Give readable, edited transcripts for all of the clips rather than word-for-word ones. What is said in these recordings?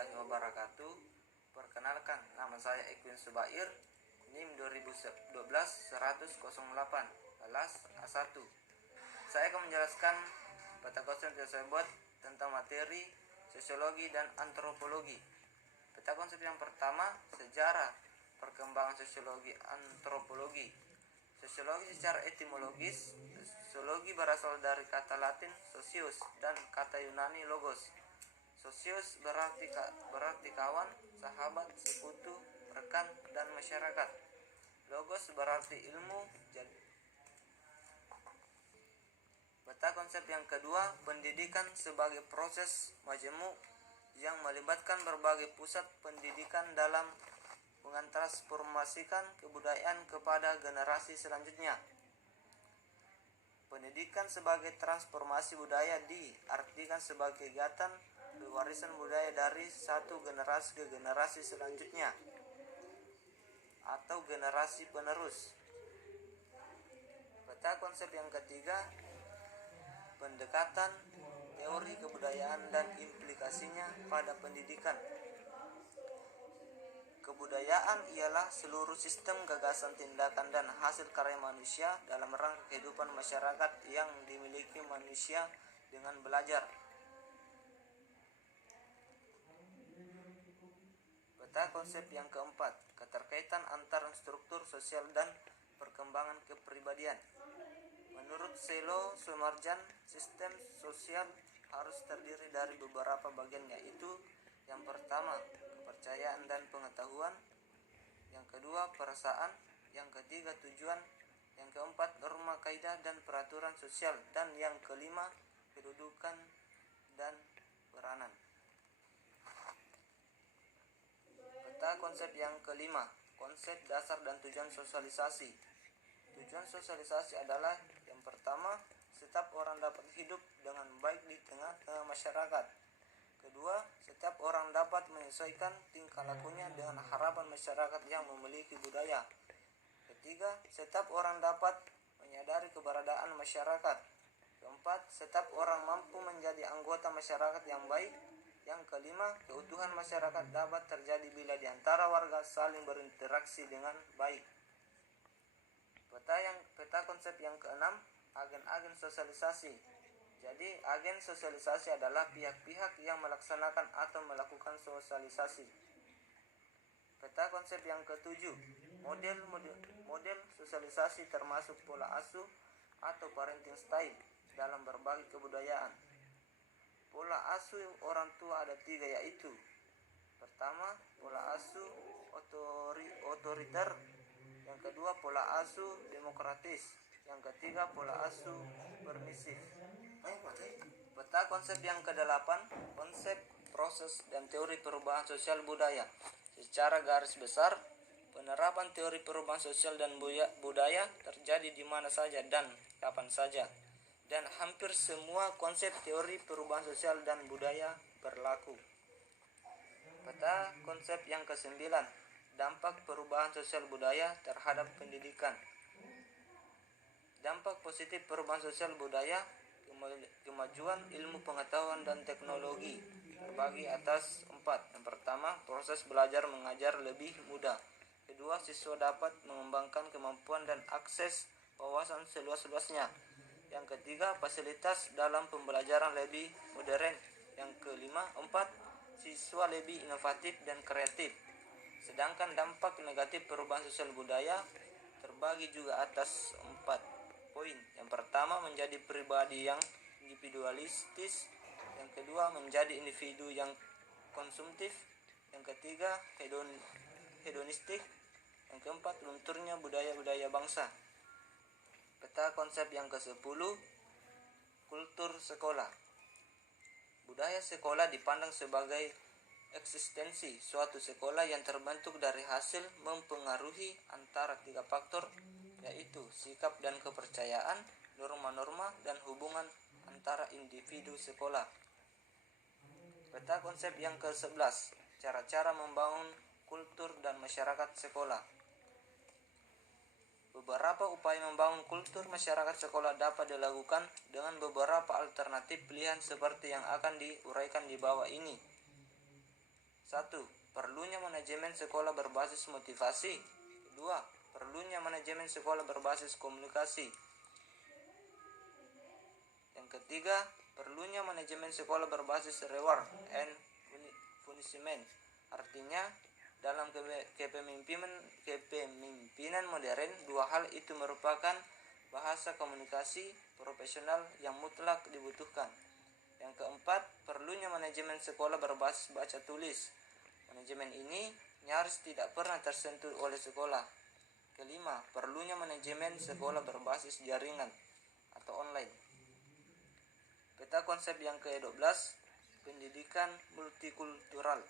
warahmatullahi wabarakatuh. Perkenalkan, nama saya Ekwin Subair, NIM 2012-100-08, kelas A1. Saya akan menjelaskan peta konsep yang saya buat tentang materi sosiologi dan antropologi. Peta konsep yang pertama, sejarah perkembangan sosiologi antropologi. Sosiologi secara etimologis, sosiologi berasal dari kata Latin socius dan kata Yunani logos. Socius berarti kawan, sahabat, sekutu, rekan, dan masyarakat. Logos berarti ilmu. Peta konsep yang kedua, pendidikan sebagai proses majemuk yang melibatkan berbagai pusat pendidikan dalam mentransformasikan kebudayaan kepada generasi selanjutnya. Pendidikan sebagai transformasi budaya diartikan sebagai kegiatan pewarisan budaya dari satu generasi ke generasi selanjutnya atau generasi penerus. Peta konsep yang ketiga, pendekatan teori kebudayaan dan implikasinya pada pendidikan. Kebudayaan ialah seluruh sistem gagasan, tindakan, dan hasil karya manusia dalam rangka kehidupan masyarakat yang dimiliki manusia dengan belajar. Peta konsep yang keempat, keterkaitan antara struktur sosial dan perkembangan kepribadian. Menurut Selo Sumarjan, sistem sosial harus terdiri dari beberapa bagian, yaitu yang pertama, kepercayaan dan pengetahuan, yang kedua, perasaan, yang ketiga, tujuan, yang keempat, norma, kaidah, dan peraturan sosial, dan yang kelima, kedudukan dan peranan. Peta konsep yang kelima, konsep dasar dan tujuan sosialisasi. Tujuan sosialisasi adalah yang pertama, setiap orang dapat hidup dengan baik di tengah-tengah masyarakat. Kedua, setiap orang dapat menyesuaikan tingkah lakunya dengan harapan masyarakat yang memiliki budaya. Ketiga, setiap orang dapat menyadari keberadaan masyarakat. Keempat, setiap orang mampu menjadi anggota masyarakat yang baik. Yang kelima, keutuhan masyarakat dapat terjadi bila di antara warga saling berinteraksi dengan baik. Peta konsep yang keenam, agen-agen sosialisasi. Jadi, agen sosialisasi adalah pihak-pihak yang melaksanakan atau melakukan sosialisasi. Peta konsep yang ketujuh, model sosialisasi termasuk pola asuh atau parenting style dalam berbagai kebudayaan. Pola asuh orang tua ada tiga, yaitu pertama, pola asuh otoriter, yang kedua, pola asuh demokratis, yang ketiga, pola asuh permisif. Peta konsep yang kedelapan, konsep, proses, dan teori perubahan sosial budaya. Secara garis besar, penerapan teori perubahan sosial dan budaya terjadi di mana saja dan kapan saja, dan hampir semua konsep teori perubahan sosial dan budaya berlaku. Peta konsep yang kesembilan, dampak perubahan sosial budaya terhadap pendidikan. Dampak positif perubahan sosial budaya, kemajuan ilmu pengetahuan dan teknologi, terbagi atas 4. Yang pertama, proses belajar mengajar lebih mudah. Kedua, siswa dapat mengembangkan kemampuan dan akses wawasan seluas-luasnya. Yang ketiga, fasilitas dalam pembelajaran lebih modern. Yang kelima, 4, siswa lebih inovatif dan kreatif. Sedangkan dampak negatif perubahan sosial budaya terbagi juga atas 4 poin. Yang pertama, menjadi pribadi yang individualistis. Yang kedua, menjadi individu yang konsumtif. Yang ketiga, hedonistik. Yang keempat, lunturnya budaya-budaya bangsa. Peta konsep yang ke-10, kultur sekolah. Budaya sekolah dipandang sebagai eksistensi suatu sekolah yang terbentuk dari hasil mempengaruhi antara 3 faktor, yaitu sikap dan kepercayaan, norma-norma, dan hubungan antara individu sekolah. Peta konsep yang ke-11, cara-cara membangun kultur dan masyarakat sekolah. Beberapa upaya membangun kultur masyarakat sekolah dapat dilakukan dengan beberapa alternatif pilihan seperti yang akan diuraikan di bawah ini. 1. Perlunya manajemen sekolah berbasis motivasi. 2. Perlunya manajemen sekolah berbasis komunikasi. Yang ketiga, perlunya manajemen sekolah berbasis reward and punishment. Artinya, dalam kepemimpinan modern, dua hal itu merupakan bahasa komunikasi profesional yang mutlak dibutuhkan. Yang keempat, perlunya manajemen sekolah berbasis baca tulis. Manajemen ini nyaris tidak pernah tersentuh oleh sekolah. Kelima, perlunya manajemen sekolah berbasis jaringan atau online. Peta konsep yang ke-12, pendidikan multikultural.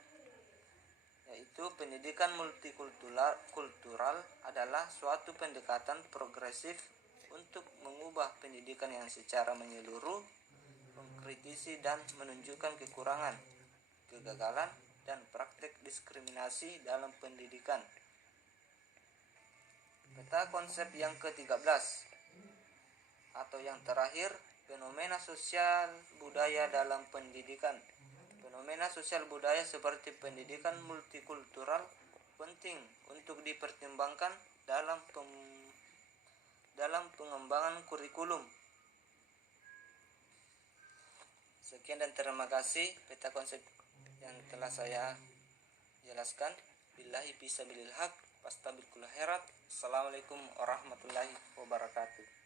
Yaitu pendidikan multikultural adalah suatu pendekatan progresif untuk mengubah pendidikan yang secara menyeluruh, mengkritisi dan menunjukkan kekurangan, kegagalan, dan praktik diskriminasi dalam pendidikan. Peta konsep yang ke-13 atau yang terakhir, fenomena sosial budaya dalam pendidikan. Fenomena sosial budaya seperti pendidikan multikultural penting untuk dipertimbangkan dalam pengembangan kurikulum. Sekian dan terima kasih peta konsep yang telah saya jelaskan. Billahi fisabilil haq, fastabiqul khairat. Assalamualaikum warahmatullahi wabarakatuh.